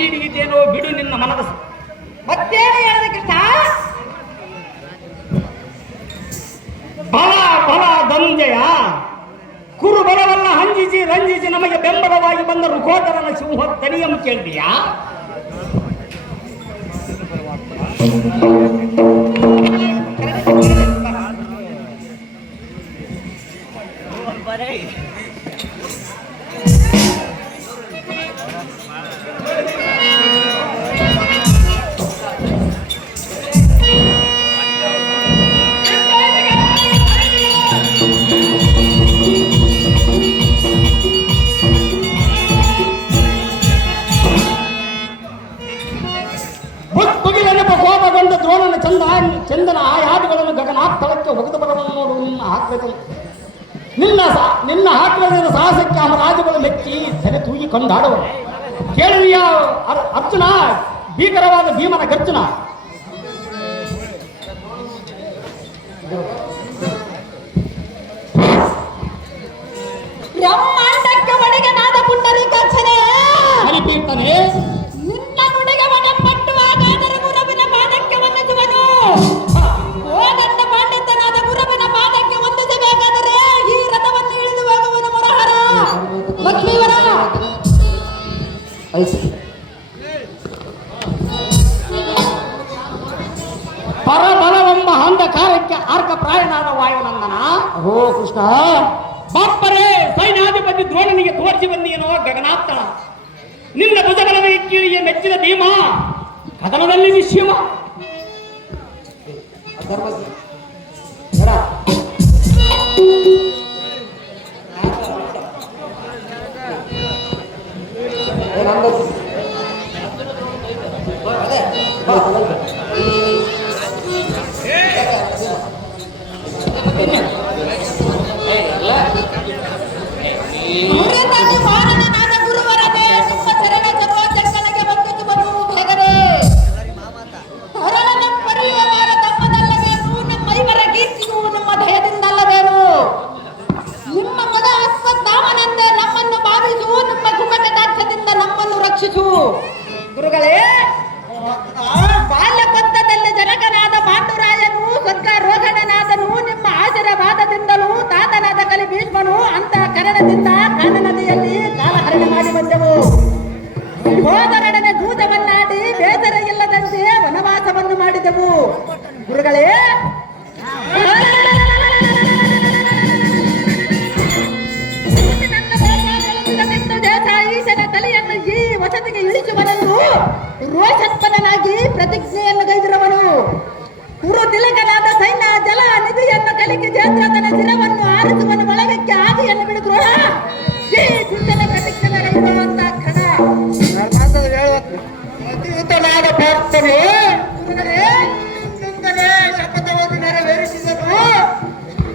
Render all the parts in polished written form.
ಹೆಜ್ಜೆ ಹಿಡಿಯಿತೇನೋ ಬಿಡು ನಿನ್ನ ಮನದ ಮತ್ತೇನು ಹೇಳಿದ ಕೃಷ್ಣ? ಬಲ ಬಲ ಧನುಂಜಯ, ಕುರು ಬಲವನ್ನ ಹಂಜಿಸಿ ರಂಜಿಸಿ ನಮಗೆ ಬೆಂಬಲವಾಗಿ ಬಂದ ರುಕೋದರನ ಸಿಂಹ ತನಿಯಂ ಕೇಳಿದೆಯಾ? ಚಂದನ ಆ ಯಾದುಗಳನ್ನು ಗಗನಾತ್ತಳಕ್ಕೆ ಹೊಗೆದು ಬರವನ್ನು ನೋಡು. ನಿನ್ನ ಹಾಕುವುದರ ಸಾಹಸಕ್ಕೆ ಆ ರಾಜುಗಳು ಮೆಚ್ಚಿ ಸೆರೆ ತೂಗಿ ಕೊಂಡಾಡುವರು. ಕೇಳುವಿಯ ಅರ್ಜುನ, ಭೀಕರವಾದ ಭೀಮನ ಗರ್ಜುನ. ಬ್ರಹ್ಮಾಂಡಕ್ಕೆ ಒಡೆಗೆ ನಾದ ಪುಂಡರಿ ಗರ್ಜನೆ ಹರಿತೀರ್ತಾನೆ. ನಿನ್ನ ನುಡಿಗೆ ಒಡೆ ಪಟ್ಟುವಾಗ ಅದರ ಗುರುವಿನ ಪಾದಕ್ಕೆ ವಂದಿಸುವನು. ಹೋಗಂತ ಪಾಂಡಿತನಾದ ಗುರುವಿನ ಪಾದಕ್ಕೆ ವಂದಿಸಬೇಕಾದರೆ ಈ ರಥವನ್ನು ಇಳಿದು ಹೋಗುವನು ಮನೋಹರ ಲಕ್ಷ್ಮೀವರ. ಪರಬಲವೆಂಬ ಅಂಧಕಾರಕ್ಕೆ ಆರ್ಕ ಪ್ರಾಯನಾದ ವಾಯುನಂದನ. ಓ ಕೃಷ್ಣ, ಬಾಪ್ಪರೇ ಸೈನ್ಯಾಧಿಪತಿ ದ್ರೋಣನಿಗೆ ತೋರಿಸಿ ಬಂದಿಯೇನೋ ಗಗನಾತ್ತಳ. ನಿನ್ನ ಭುಜಬಲದ ಕೀಳಿಗೆ ಮೆಚ್ಚಿದ ಭೀಮ ಕದನದಲ್ಲಿ ವಿಷಯವ. ಗುರುಗಳೇ, ಬಾಲ್ಯಪಂಥದಲ್ಲಿ ಜನಕನಾದ ಪಾಂಡುರಾಯನು ಸ್ವರ್ಗಾರೋಹಣನಾದನು ನಿಮ್ಮ ಆಶೀರ್ವಾದದಿಂದಲೂ ತಾತನಾದ ಕಲಿ ಭೀಷ್ಮನು ಅಂತಹ ಕರಣದಿಂದ ಕಾನ ನದಿಯಲ್ಲಿ ಕಾಲಹರಣ ಮಾಡಿ ಬಂದೆವು. ಸೋದರಡನೆ ದೂತವನ್ನಾಡಿ ಬೇಸರ ಇಲ್ಲದಂತೆ ವನವಾಸವನ್ನು ಮಾಡಿದೆವು. ಗುರುಗಳೇ, ಈಶನ ತಲೆಯನ್ನು ಈ ವಸತಿಗೆ ಇಳಿಸುವನೆಂದು ರೋಷತ್ಪದನಾಗಿ ಪ್ರತಿಜ್ಞೆಯನ್ನು ಗೈದಿರುವನು. ಕುರು ತಿಲಕನಾದ ಸೈನ್ಯ ಜಲ ನಿಧಿಯನ್ನು ಕಲಿಕೆ ಜೇಂದ್ರತನ ಶಿರವನ್ನು ಆರಿಸುವನು. ಒಳಗಕ್ಕೆ ಆದಿಯನ್ನು ಬಿಡುವ ಈ ಚಿಂತನೆ ಪ್ರತಿಜ್ಞೆ ಗೈದಿರುವಂತ ಕಣ ಅತೀತನಾದ ಪ್ರಾರ್ಥನೆ. ಶಪಥವನ್ನು ನೆರವೇರಿಸಿದನು.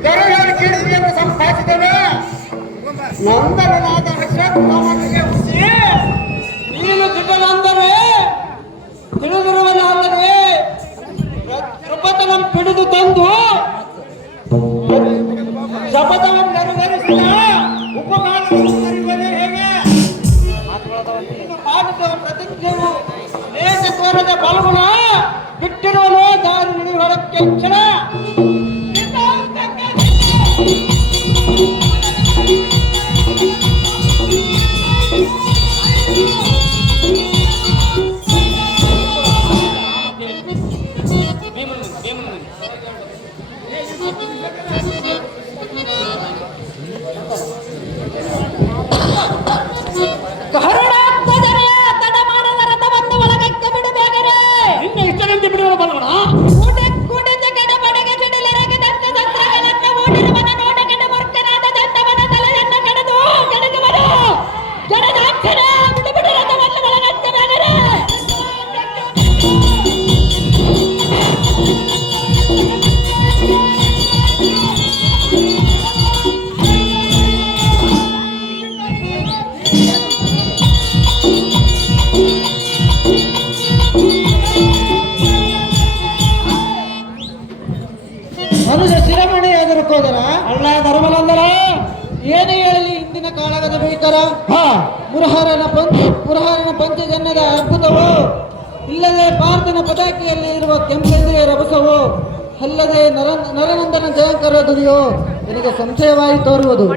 ಗರುಡನ ಕೀರ್ತಿಯನ್ನು ಸಂಪಾದಿಸಿದನು. ನಂದನಾದ ಅಶ್ವತ್ಥಾಮನಿಗೆ ಹುಸಿ ನೀನು ದಿಗನಂದರೆ ತಿಳಿದಿರುವನಾದರೆ ಶಪಥವನ್ನು ಹಿಡಿದು ತಂದು ಶಪಥವನ್ನು ನೆರವೇರಿಸಿದ ಉಪಕಾರವನ್ನು ಹೇಗೆ ಮಾಡಿದ ಪ್ರತಿಜ್ಞೆಯು ದೇಶ ತೋರದ ಬಲಗುಣ ಬಿಟ್ಟಿರುವನು. ದಾರಿ ನಿಲುವಡಕ್ಕೆ ಕ್ಷಣ ತಡ ಮಾಡದ ರಥವನ್ನು ಒಳಗಕ್ಕೆ ಬಿಡಬೇಕರೆ ನಿನ್ನ ಇಷ್ಟದಂತೆ ಬಿಡುವ ಬಲವಣ ಕೂಡಿದ ಗಡಬಡೆಗೆ ಸಿಡಿಲೆರಗಿದಂತ ಸತ್ರಗಳನ್ನು ಓಡಿರುವನ ನೋಡ ಕೆಡ ಮೂರ್ಖನಾದ ದಂತವನ ತಲೆಯನ್ನು ಕೆಡದು ಕೆಡಗುವನು. ಕೆಡದಾಕ್ಷಣ ಬಿಡುಬಿಡು ರಥವನ್ನು ಒಳಗಕ್ಕೆ ಬೇಕರೆ ಮನುಷ್ಯ ಶಿರಮಣಿ ಎದುರುಕೋದರ ಅಲ್ಲ ಧರ್ಮನಂದನ ಏನೇ ಹೇಳಲಿ ಹಿಂದಿನ ಕಾಳಗದ ಭೀಕರ ಹಾ ಪುರಹರನ ಪಂಚಜನ್ಯದ ಅದ್ಭುತವು, ಇಲ್ಲದೆ ಭಾರತನ ಪತಾಕೆಯಲ್ಲಿ ಇರುವ ಕೆಂಪೆಂದಿಗೆ ರಭಸವು, ಅಲ್ಲದೆ ನರನಂದನ ಜಯಂಕರ ಧ್ವನಿಯು ನನಗೆ ಸಂಶಯವಾಗಿ ತೋರುವುದು.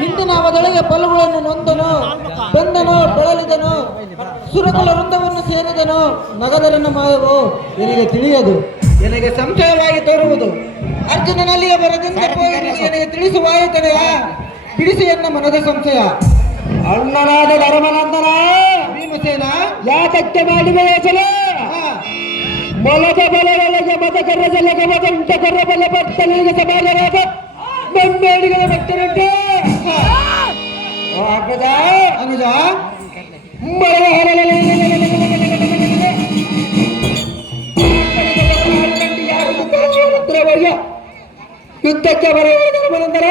ಹಿಂದಿನ ಅವದೊಳಗೆ ಪಲುಗಳನ್ನು ನೊಂದನು, ಬಂದನು, ಬೆಳಲಿದನು, ಸುರಕುಲ ವೃಂದವನ್ನು ಸೇರಿದನು, ನಗದರನ ಮಾಯವು ನನಗೆ ತಿಳಿಯದು, ನನಗೆ ಸಂಶಯವಾಗಿ ತೋರುವುದು. ಅರ್ಜುನನಲ್ಲಿಯ ಬರದಿಂದ ನನಗೆ ತಿಳಿಸುವಾಯಿತನೆಯ ಬಿಡಿಸಿ ಎನ್ನ ಮನದ ಸಂಶಯ. ಅಣ್ಣನಾದ ಧರ್ಮನಂದನ ಭೀಮಸೇನ ಯಾತಕ್ಕೆ ಮಾಡಿದ ಯೋಚನೆ? ಮೊಲದ ಬಲಗಳಿಗೆ ಮತಕರ್ರ ಜಲಗ ಮದಂತ ಕರ್ರ ಬಲ ಭಕ್ತನಿಗೆ ಸಮಾನರಾದ ನಮ್ಮೇಡಿಗಳ ಭಕ್ತರುಂಟು. ಅಗ್ಗಜ ಅನುಜ ಯುದ್ಧಕ್ಕೆ ಬರೆಯುವ ಧರ್ಮನಂದನ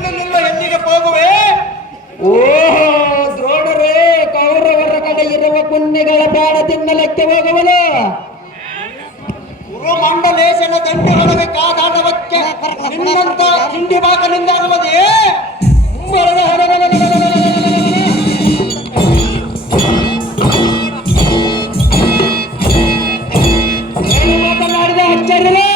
ಹೋಗುವ ಎಲ್ಲಿಗೆ ಹೋಗುವೆ? ಓಹೋ ದ್ರೋಣರೇ, ಕೌರವರ ಕಡೆ ಇರುವ ಪುಣ್ಯಗಳ ಪ್ರಾಣ ತಿನ್ನಲಕ್ಕೆ ಹೋಗುವನು. ಮಂಡಲೇಶನ ದಂಡಗಳಿಗೆ ಕಾದಾಡವಕ್ಕೆ ನಿನ್ನಂತ ಹಿಂಡಿ ಬಾಕನಿಂದಾಗುವುದೇ? ಮಾತನಾಡಿದ ಆಚಾರ್ಯರೇ,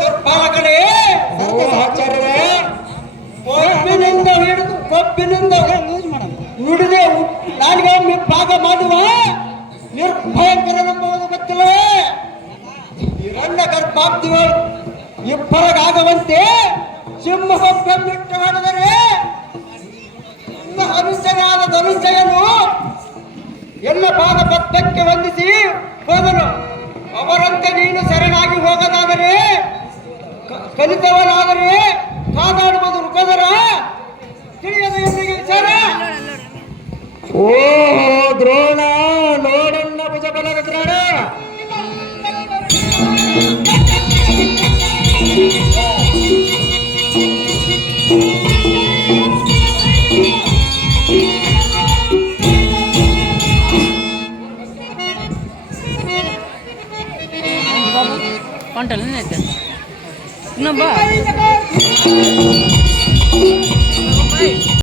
ದುರ್ಬಲಗಳೇ, ಆಚಾರ್ಯರೇ, ಕೊಬ್ಬಿನಿಂದ ಹಿಡಿದು ಕೊಬ್ಬಿನಿಂದ ಹಿಡಿದೇ ನಾಲ್ಗೆ ಭಾಗ ಮಾಡುವ ನಿರ್ಭಯಂಕರನೆಂಬುದು ಗೊತ್ತಿಲ್ಲವೇ? ಹಿರಣ್ಯ ಗರ್ಭಾಬ್ದಿಗಳು ಇಬ್ಬರಿಗಾಗವಂತೆ ಸಿಂಹಬಿಟ್ಟು ಮಾಡಿದರೆ ಅನುಷ್ಠನಾದ ಧನುಂಜಯನು ಎಲ್ಲ ಭಾಗ ಬದ್ಧಕ್ಕೆ ವಂದಿಸಿ ಹೋದನು. ಅವರಂತೆ ನೀನು ಶರಣಾಗಿ ಹೋಗದಾದರೆ, ಕಲಿತವನಾದರೆ ಕಾದಾಡುವುದು ರುಕದರ ತಿಳಿಯದ ಎಂದಿಗೆ ವಿಚಾರ. ಓಹೋ ದ್ರೋಣ, ನೋಡಣ್ಣ ಭುಜ ಬಲದ Drona. Kontol ini aja. Kenapa?